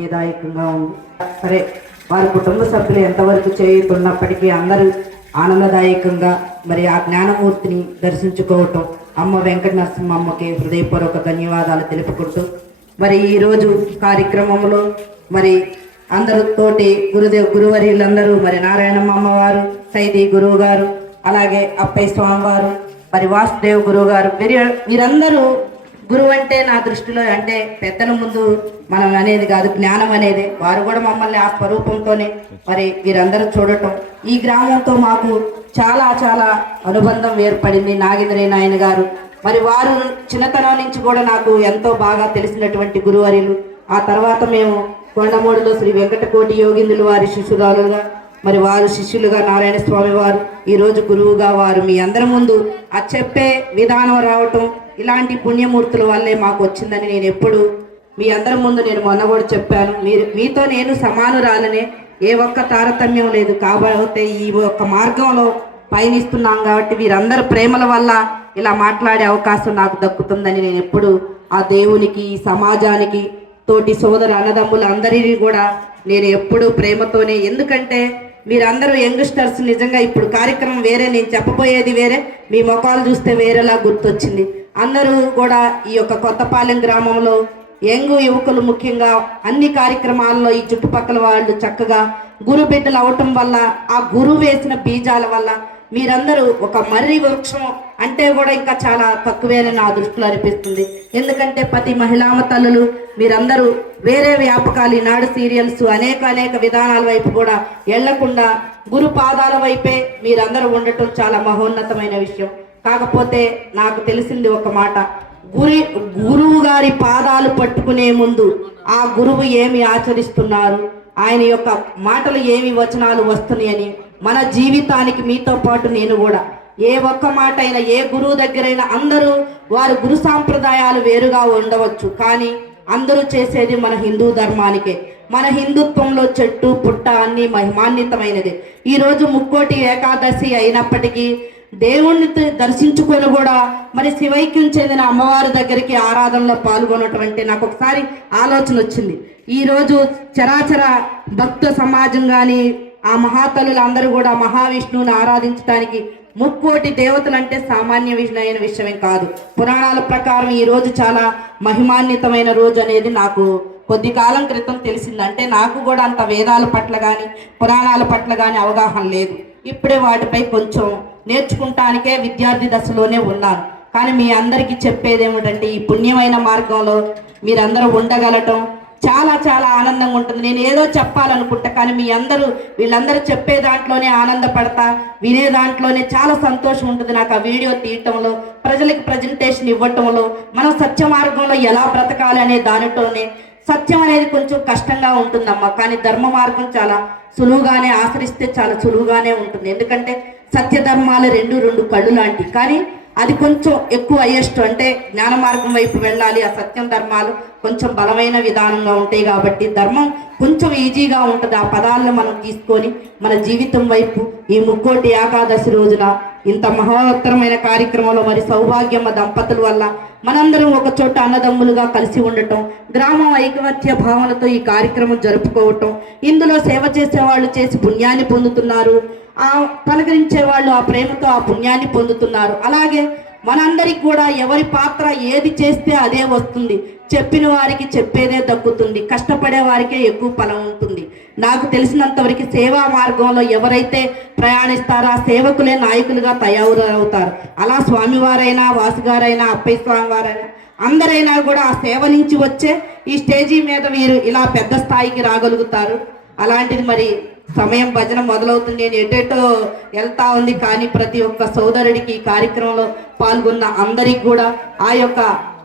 పుణ్యదాయకంగా ఉంది. సరే వారి కుటుంబ సభ్యులు ఎంతవరకు చేయుతున్నప్పటికీ అందరూ ఆనందదాయకంగా మరి ఆ జ్ఞానమూర్తిని దర్శించుకోవటం అమ్మ వెంకట నరసింహమ్మకి హృదయపూర్వక ధన్యవాదాలు తెలుపుకుంటూ మరి ఈరోజు కార్యక్రమంలో మరి అందరితోటి గురుదేవ్ గురువర్యులందరూ మరి నారాయణమ్మ అమ్మవారు సైది గురువు గారు అలాగే అప్పయ్య స్వామివారు మరి వాసుదేవ్ గురువు గారు వీరి వీరందరూ గురువు అంటే నా దృష్టిలో అంటే పెద్దల ముందు మనం అనేది కాదు జ్ఞానం అనేది. వారు కూడా మమ్మల్ని ఆ స్వరూపంతోనే మరి వీరందరూ చూడటం. ఈ గ్రామంతో మాకు చాలా చాలా అనుబంధం ఏర్పడింది నాగేంద్రయ్య నాయన గారు. మరి వారు చిన్నతనం నుంచి కూడా నాకు ఎంతో బాగా తెలిసినటువంటి గురువర్యులు. ఆ తర్వాత మేము కొండమూడిలో శ్రీ వెంకటకోటి యోగిందులు వారి శిష్యురాలుగా మరి వారు శిష్యులుగా నారాయణ స్వామి వారు ఈరోజు గురువుగా వారు మీ అందరి ముందు ఆ చెప్పే విధానం రావటం ఇలాంటి పుణ్యమూర్తుల వల్లే మాకు వచ్చిందని నేను ఎప్పుడు మీ అందరి ముందు నేను మొన్న కూడా చెప్పాను. మీరు మీతో నేను సమానురాలనే ఏ ఒక్క తారతమ్యం లేదు. కాబట్టి ఈ ఒక్క మార్గంలో పయనిస్తున్నాం కాబట్టి వీరందరి ప్రేమల వల్ల ఇలా మాట్లాడే అవకాశం నాకు దక్కుతుందని నేను ఎప్పుడు ఆ దేవునికి ఈ సమాజానికి తోటి సోదరు అన్నదమ్ములు అందరినీ కూడా నేను ఎప్పుడు ప్రేమతోనే ఎందుకంటే మీరందరూ యంగ్స్టర్స్ నిజంగా ఇప్పుడు కార్యక్రమం వేరే నేను చెప్పబోయేది వేరే మీ ముఖాలు చూస్తే వేరేలా గుర్తొచ్చింది. అందరూ కూడా ఈ యొక్క కొత్తపాలెం గ్రామంలో యంగ్ యువకులు ముఖ్యంగా అన్ని కార్యక్రమాల్లో ఈ చుట్టుపక్కల వాళ్ళు చక్కగా గురు బిడ్డలు అవటం వల్ల ఆ గురువు వేసిన బీజాల వల్ల మీరందరూ ఒక మర్రి వృక్షం అంటే కూడా ఇంకా చాలా తక్కువేనని నా దృష్టిలో అనిపిస్తుంది. ఎందుకంటే ప్రతి మహిళామ తల్లులు మీరందరూ వేరే వ్యాపకాలు ఈనాడు సీరియల్స్ అనేక అనేక విధానాల వైపు కూడా వెళ్ళకుండా గురు పాదాల వైపే మీరందరూ ఉండటం చాలా మహోన్నతమైన విషయం. కాకపోతే నాకు తెలిసింది ఒక మాట గురి గురువు గారి పాదాలు పట్టుకునే ముందు ఆ గురువు ఏమి ఆచరిస్తున్నారు? ఆయన యొక్క మాటలు ఏమి వచనాలు వస్తున్నాయని మన జీవితానికి మీతో పాటు నేను కూడా. ఏ ఒక్క మాట అయినా ఏ గురువు దగ్గరైనా అందరూ వారి గురు సాంప్రదాయాలు వేరుగా ఉండవచ్చు. కానీ అందరూ చేసేది మన హిందూ ధర్మానికే. మన హిందుత్వంలో చెట్టు పుట్ట అన్ని మహిమాన్వితమైనది. ఈరోజు ముక్కోటి ఏకాదశి అయినప్పటికీ దేవుణ్ణి దర్శించుకొని కూడా మరి శివైక్యం చెందిన అమ్మవారి దగ్గరికి ఆరాధనలో పాల్గొనటం అంటే నాకు ఒకసారి ఆలోచన వచ్చింది ఈరోజు చరాచర భక్త సమాజం కానీ ఆ మహాతల్లులు అందరూ కూడా మహావిష్ణువుని ఆరాధించడానికి ముక్కోటి దేవతలు అంటే సామాన్య విషయమైన విషయమే కాదు. పురాణాల ప్రకారం ఈ రోజు చాలా మహిమాన్వితమైన రోజు అనేది నాకు కొద్ది కాలం క్రితం తెలిసింది. అంటే నాకు కూడా అంత వేదాల పట్ల కానీ పురాణాల పట్ల కానీ అవగాహన లేదు. ఇప్పుడే వాటిపై కొంచెం నేర్చుకుంటానికే విద్యార్థి దశలోనే ఉన్నాను. కానీ మీ అందరికీ చెప్పేది ఏమిటంటే ఈ పుణ్యమైన మార్గంలో మీరందరూ ఉండగలటం చాలా చాలా ఆనందంగా ఉంటుంది. నేను ఏదో చెప్పాలనుకుంటా కానీ మీ అందరూ వీళ్ళందరూ చెప్పే దాంట్లోనే ఆనందపడతా వినే దాంట్లోనే చాలా సంతోషం ఉంటుంది నాకు ఆ వీడియో తీయటంలో ప్రజలకు ప్రజెంటేషన్ ఇవ్వటంలో. మనం సత్య మార్గంలో ఎలా బ్రతకాలి అనే దానితోనే సత్యం అనేది కొంచెం కష్టంగా ఉంటుందమ్మా కానీ ధర్మ మార్గం చాలా సులువుగానే ఆచరిస్తే చాలా సులువుగానే ఉంటుంది. ఎందుకంటే సత్య ధర్మాలు రెండు రెండు కళ్ళు లాంటివి. కానీ అది కొంచెం ఎక్కువ అయ్యేస్ట్ అంటే జ్ఞాన మార్గం వైపు వెళ్ళాలి ఆ సత్యం ధర్మాలు కొంచెం బలమైన విధానంగా ఉంటాయి కాబట్టి ధర్మం కొంచెం ఈజీగా ఉంటుంది. ఆ పదాలను మనం తీసుకొని మన జీవితం వైపు ఈ ముక్కోటి ఏకాదశి రోజున ఇంత మహోత్తరమైన కార్యక్రమంలో మరి సౌభాగ్యమ్మ దంపతుల వల్ల మనందరం ఒక చోట అన్నదమ్ములుగా కలిసి ఉండటం గ్రామం ఐకమత్య భావనతో ఈ కార్యక్రమం జరుపుకోవటం ఇందులో సేవ చేసే వాళ్ళు చేసి పుణ్యాన్ని పొందుతున్నారు. ఆ పలకరించే వాళ్ళు ఆ ప్రేమతో ఆ పుణ్యాన్ని పొందుతున్నారు. అలాగే మనందరికి కూడా ఎవరి పాత్ర ఏది చేస్తే అదే వస్తుంది. చెప్పిన వారికి చెప్పేదే దక్కుతుంది. కష్టపడే వారికే ఎక్కువ ఫలం ఉంటుంది. నాకు తెలిసినంత వరకు సేవా మార్గంలో ఎవరైతే ప్రయాణిస్తారో ఆ సేవకులే నాయకులుగా తయారవుతారు. అలా స్వామివారైనా వాసుగారైనా అప్పయ్య స్వామివారైనా అందరైనా కూడా ఆ సేవ నుంచి వచ్చే ఈ స్టేజీ మీద వీరు ఇలా పెద్ద స్థాయికి రాగలుగుతారు. అలాంటిది మరి సమయం భజన మొదలవుతుంది. నేను ఎటేటో వెళ్తా ఉంది కానీ ప్రతి ఒక్క సోదరుడికి ఈ కార్యక్రమంలో పాల్గొన్న అందరికి కూడా ఆ యొక్క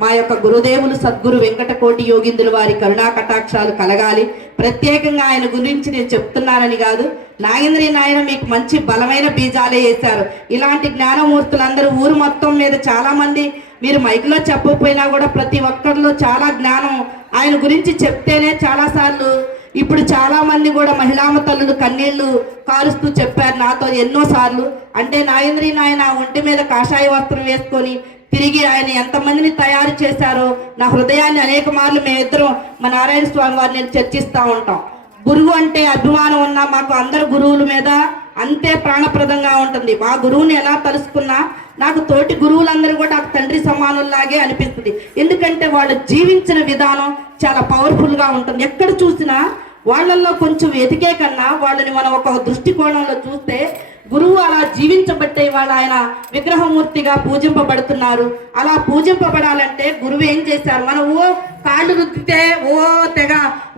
మా యొక్క గురుదేవులు సద్గురు వెంకటకోటి యోగిందులు వారి కరుణా కటాక్షాలు కలగాలి. ప్రత్యేకంగా ఆయన గురించి నేను చెప్తున్నానని కాదు నాగేంద్రీ నాయన మీకు మంచి బలమైన బీజాలే వేశారు. ఇలాంటి జ్ఞానమూర్తులందరూ ఊరు మొత్తం మీద చాలామంది మీరు మైక్లో చెప్పకపోయినా కూడా ప్రతి ఒక్కరిలో చాలా జ్ఞానం. ఆయన గురించి చెప్తేనే చాలాసార్లు ఇప్పుడు చాలా మంది కూడా మహిళామ తల్లులు కన్నీళ్ళు కారుస్తూ చెప్పారు నాతో ఎన్నో సార్లు అంటే నాగేంద్రి నాయన ఒంటి మీద కాషాయ వస్త్రం వేసుకొని తిరిగి ఆయన ఎంతమందిని తయారు చేశారో నా హృదయాన్ని అనేక మార్లు మేమిద్దరం మా నారాయణ స్వామి వారిని నేను చర్చిస్తూ ఉంటాం. గురువు అంటే అభిమానం ఉన్నా మాకు అందరు గురువుల మీద అంతే ప్రాణప్రదంగా ఉంటుంది. మా గురువుని ఎలా తలుసుకున్నా నాకు తోటి గురువులందరూ కూడా నాకు తండ్రి సమానుల్లాగే అనిపిస్తుంది. ఎందుకంటే వాళ్ళు జీవించిన విధానం చాలా పవర్ఫుల్గా ఉంటుంది. ఎక్కడ చూసినా వాళ్ళల్లో కొంచెం ఎదికే కన్నా వాళ్ళని మనం ఒక దృష్టికోణంలో చూస్తే గురువు అలా జీవించబట్టే వాళ్ళ ఆయన విగ్రహమూర్తిగా పూజింపబడుతున్నారు. అలా పూజింపబడాలంటే గురువు ఏం చేశారు? మనం ఓ కాళ్ళు రుద్దితే ఓ తెగ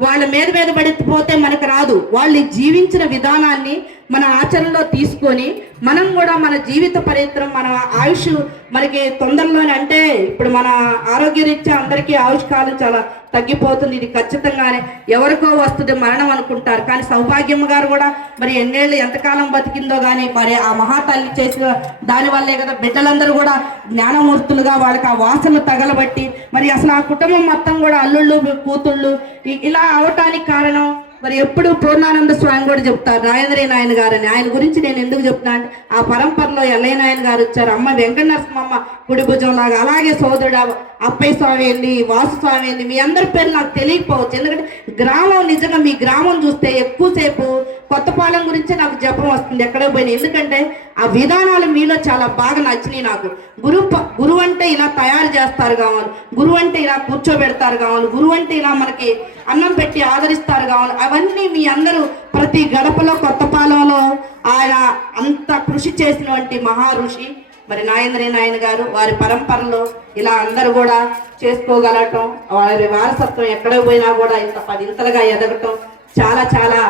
వాళ్ళ మీద మీద పడిపోతే మనకు రాదు. వాళ్ళు జీవించిన విధానాన్ని మన ఆచరణలో తీసుకొని మనం కూడా మన జీవిత పరిత్రం మన ఆయుష్ మనకి తొందరలోనే అంటే ఇప్పుడు మన ఆరోగ్యరీత్యా అందరికీ ఆయుష్ కాలం చాలా తగ్గిపోతుంది. ఇది ఖచ్చితంగానే ఎవరికో వస్తుంది మరణం అనుకుంటారు. కానీ సౌభాగ్యం గారు కూడా మరి ఎన్నేళ్ళు ఎంతకాలం బతికిందో కానీ మరి ఆ మహాతల్లి చేసిన దానివల్లే కదా బిడ్డలందరూ కూడా జ్ఞానమూర్తులుగా వాళ్ళకి ఆ వాసన తగలబట్టి మరి అసలు ఆ కుటుంబం మొత్తం కూడా అల్లుళ్ళు కూతుళ్ళు ఇలా అవటానికి కారణం మరి ఎప్పుడు పూర్ణానంద స్వామి కూడా చెప్తారు రాజేంద్ర నాయన గారని. ఆయన గురించి నేను ఎందుకు చెప్తున్నా అంటే ఆ పరంపరలో ఎల్లయ్య నాయన గారు వచ్చారు. అమ్మ వెంకట నరసింహమ్మ కుడి భుజం లాగా అలాగే సోదరుడు అప్పయ్య స్వామి ఏంది వాసు స్వామి ఏంది మీ అందరి పేర్లు నాకు తెలియకపోవచ్చు. ఎందుకంటే గ్రామం నిజంగా మీ గ్రామం చూస్తే ఎక్కువసేపు కొత్తపాలెం గురించే నాకు జపం వస్తుంది ఎక్కడో పోయినా. ఎందుకంటే ఆ విధానాలు మీలో చాలా బాగా నచ్చినాయి నాకు. గురు గురువు అంటే తయారు చేస్తారు కావాలి. గురువు అంటే ఇలా కూర్చోబెడతారు కావాలి. గురువు అంటే ఇలా మనకి అన్నం పెట్టి ఆదరిస్తారు కావాలి. అవన్నీ మీ అందరూ ప్రతి గడపలో కొత్తపాలెంలో ఆయన అంత కృషి చేసినటువంటి మహా ఋషి మరి నాయంద్రే నాయన గారు వారి పరంపరలో ఇలా అందరూ కూడా చేసుకోగలటం వారి వారసత్వం ఎక్కడ పోయినా కూడా ఇంత పదింతలుగా ఎదగటం చాలా చాలా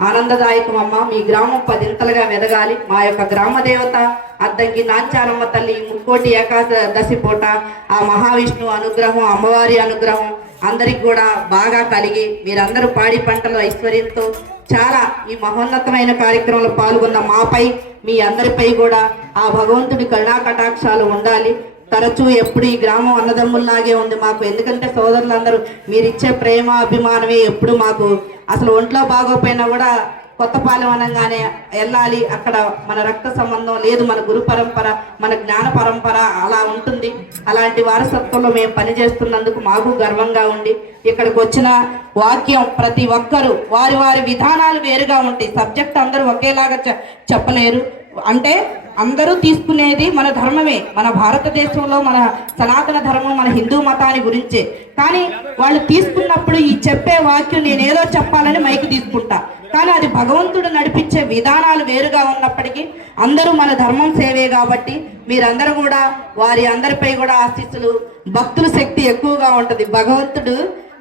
ఆనందదాయకం అమ్మ మీ గ్రామం పదింతలుగా వెదగాలి. మా యొక్క గ్రామ దేవత అద్దంకి నాంచారమ్మ తల్లి ముక్కోటి ఏకాదశి పూట ఆ మహావిష్ణువు అనుగ్రహం అమ్మవారి అనుగ్రహం అందరికి కూడా బాగా కలిగి మీరందరూ పాడి పంటల ఐశ్వర్యంతో చాలా ఈ మహోన్నతమైన కార్యక్రమంలో పాల్గొన్న మాపై మీ అందరిపై కూడా ఆ భగవంతుడి కరుణా కటాక్షాలు ఉండాలి. తరచూ ఎప్పుడు ఈ గ్రామం అన్నదమ్ముల్లాగే ఉంది మాకు. ఎందుకంటే సోదరులందరూ మీరు ఇచ్చే ప్రేమ అభిమానమే ఎప్పుడు మాకు. అసలు ఒంట్లో బాగోపోయినా కూడా కొత్తపాలెం అనగానే వెళ్ళాలి. అక్కడ మన రక్త సంబంధం లేదు మన గురు పరంపర మన జ్ఞాన పరంపర అలా ఉంటుంది. అలాంటి వారసత్వంలో మేము పనిచేస్తున్నందుకు మాకు గర్వంగా ఉండి ఇక్కడికి వచ్చిన వాక్యం ప్రతి ఒక్కరూ వారి వారి విధానాలు వేరుగా ఉంటాయి. సబ్జెక్ట్ అందరూ ఒకేలాగా చెప్పలేరు. అంటే అందరూ తీసుకునేది మన ధర్మమే మన భారతదేశంలో మన సనాతన ధర్మం మన హిందూ మతాన్ని గురించే. కానీ వాళ్ళు తీసుకున్నప్పుడు ఈ చెప్పే వాక్యం నేనేదో చెప్పాలని మైకి తీసుకుంటా. కానీ అది భగవంతుడు నడిపించే విధానాలు వేరుగా ఉన్నప్పటికీ అందరూ మన ధర్మం సేవే కాబట్టి మీరందరూ కూడా వారి అందరిపై కూడా ఆశీస్సులు భక్తుల శక్తి ఎక్కువగా ఉంటుంది. భగవంతుడు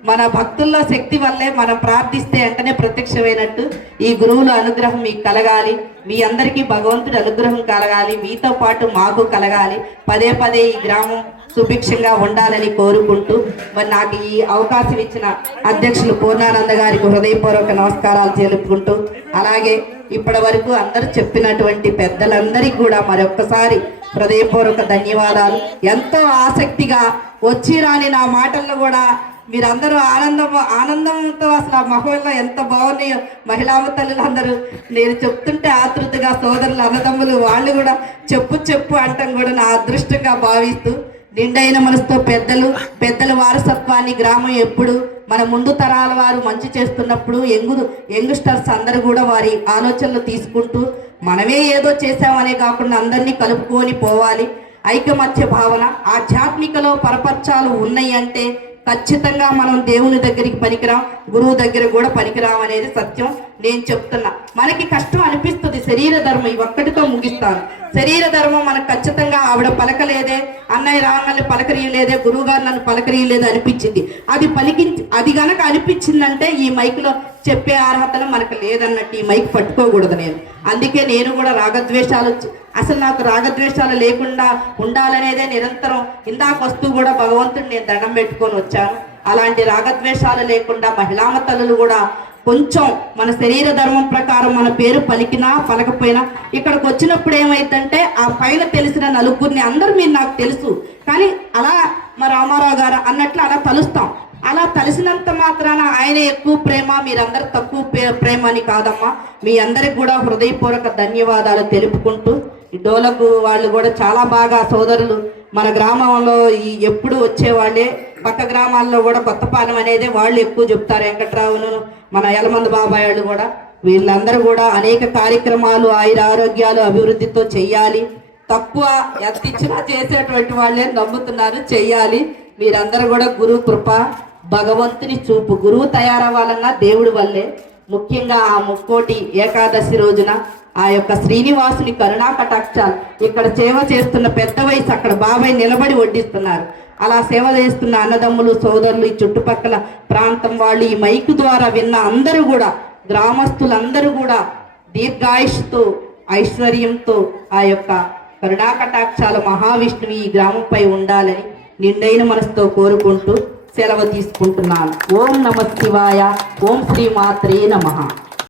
మన భక్తుల్లో శక్తి వల్లే మనం ప్రార్థిస్తే వెంటనే ప్రత్యక్షమైనట్టు ఈ గురువుల అనుగ్రహం మీకు కలగాలి. మీ అందరికీ భగవంతుడి అనుగ్రహం కలగాలి. మీతో పాటు మాకు కలగాలి. పదే పదే ఈ గ్రామం సుభిక్షంగా ఉండాలని కోరుకుంటూ మరి నాకు ఈ అవకాశం ఇచ్చిన అధ్యక్షులు పూర్ణానంద గారికి హృదయపూర్వక నమస్కారాలు తెలుపుకుంటూ అలాగే ఇప్పటి వరకు అందరూ చెప్పినటువంటి పెద్దలందరికీ కూడా మరొక్కసారి హృదయపూర్వక ధన్యవాదాలు. ఎంతో ఆసక్తిగా వచ్చి రాని నా మాటల్లో కూడా మీరందరూ ఆనందం ఆనందంతో అసలు ఆ మహిళ ఎంత బాగున్నాయో మహిళా తల్లులందరూ. నేను చెప్తుంటే ఆతృతగా సోదరులు అన్నదమ్ములు వాళ్ళు కూడా చెప్పు చెప్పు అంటాం కూడా నా అదృష్టంగా భావిస్తూ నిండైన మనసుతో పెద్దలు పెద్దల వారసత్వాన్ని గ్రామం ఎప్పుడు మన ముందు తరాల వారు మంచి చేస్తున్నప్పుడు యంగు యంగ్స్టర్స్ అందరూ కూడా వారి ఆలోచనలు తీసుకుంటూ మనమే ఏదో చేసామనే కాకుండా అందరినీ కలుపుకొని పోవాలి. ఐకమత్య భావన ఆధ్యాత్మికలో పరపర్చాలు ఉన్నాయి అంటే ఖచ్చితంగా మనం దేవుని దగ్గరికి పనికిరాం గురువు దగ్గర కూడా పనికిరాం అనేది సత్యం. నేను చెప్తున్నా. మనకి కష్టం అనిపిస్తుంది. శరీర ధర్మం ఈ ఒక్కటితో ముగిస్తాను. శరీర ధర్మం మనకు ఖచ్చితంగా ఆవిడ పలకలేదే అన్నయ్య రాగానే పలకరియలేదే గురువు గారు నన్ను పలకరియలేదు అనిపించింది. అది పలికించి అది గనక అనిపించిందంటే ఈ మైక్లో చెప్పే అర్హతలు మనకు లేదన్నట్టు ఈ మైక్ పట్టుకోకూడదు నేను. అందుకే నేను కూడా రాగద్వేషాలు వచ్చి- అసలు నాకు రాగద్వేషాలు లేకుండా ఉండాలనేదే నిరంతరం ఇందాక వస్తూ కూడా భగవంతుడిని నేను దండం పెట్టుకొని వచ్చాను. అలాంటి రాగద్వేషాలు లేకుండా మహిళామ తల్లులు కూడా కొంచెం మన శరీర ధర్మం ప్రకారం మన పేరు పలికినా పలకపోయినా ఇక్కడికి వచ్చినప్పుడు ఏమైందంటే ఆ పైన తెలిసిన నలుగురిని అందరూ మీరు నాకు తెలుసు. కానీ అలా మా రామారావు గారు అన్నట్లు అలా తలుస్తాం. అలా తలిసినంత మాత్రాన ఆయన ఎక్కువ ప్రేమ మీరందరూ తక్కువ పే- ప్రేమ అని కాదమ్మా. మీ అందరికి కూడా హృదయపూర్వక ధన్యవాదాలు తెలుపుకుంటూ డోలకు వాళ్ళు కూడా చాలా బాగా సోదరులు. మన గ్రామంలో ఈ ఎప్పుడు వచ్చేవాళ్ళే పక్క గ్రామాల్లో కూడా కొత్తపాలెం అనేది వాళ్ళు ఎక్కువ చెప్తారు. వెంకట్రావును మన యలమంద బాబాయ్ వాళ్ళు కూడా. వీళ్ళందరూ కూడా అనేక కార్యక్రమాలు ఆయుర ఆరోగ్యాలు అభివృద్ధితో చెయ్యాలి. తక్కువ ఎంత ఇచ్చినా చేసేటువంటి వాళ్ళే నమ్ముతున్నారు. చెయ్యాలి. మీరందరూ కూడా గురువు కృప భగవంతుని చూపు గురువు తయారవ్వాలన్నా దేవుడి వల్లే. ముఖ్యంగా ఆ ముక్కోటి ఏకాదశి రోజున ఆ యొక్క శ్రీనివాసుని కరుణా కటాక్షాలు ఇక్కడ సేవ చేస్తున్న పెద్ద వయసు అక్కడ బాబాయ్ నిలబడి వడ్డిస్తున్నారు. అలా సేవ చేస్తున్న అన్నదమ్ములు సోదరులు ఈ చుట్టుపక్కల ప్రాంతం వాళ్ళు ఈ మైక్ ద్వారా విన్న అందరూ కూడా గ్రామస్తులందరూ కూడా దీర్ఘాయుష్తో ఐశ్వర్యంతో ఆ యొక్క కరుణా కటాక్షాలు మహావిష్ణువు ఈ గ్రామంపై ఉండాలని నిండైన మనసుతో కోరుకుంటూ సెలవు తీసుకుంటున్నాను. ఓం నమ శివాయ ఓం శ్రీ మాత్రే నమః.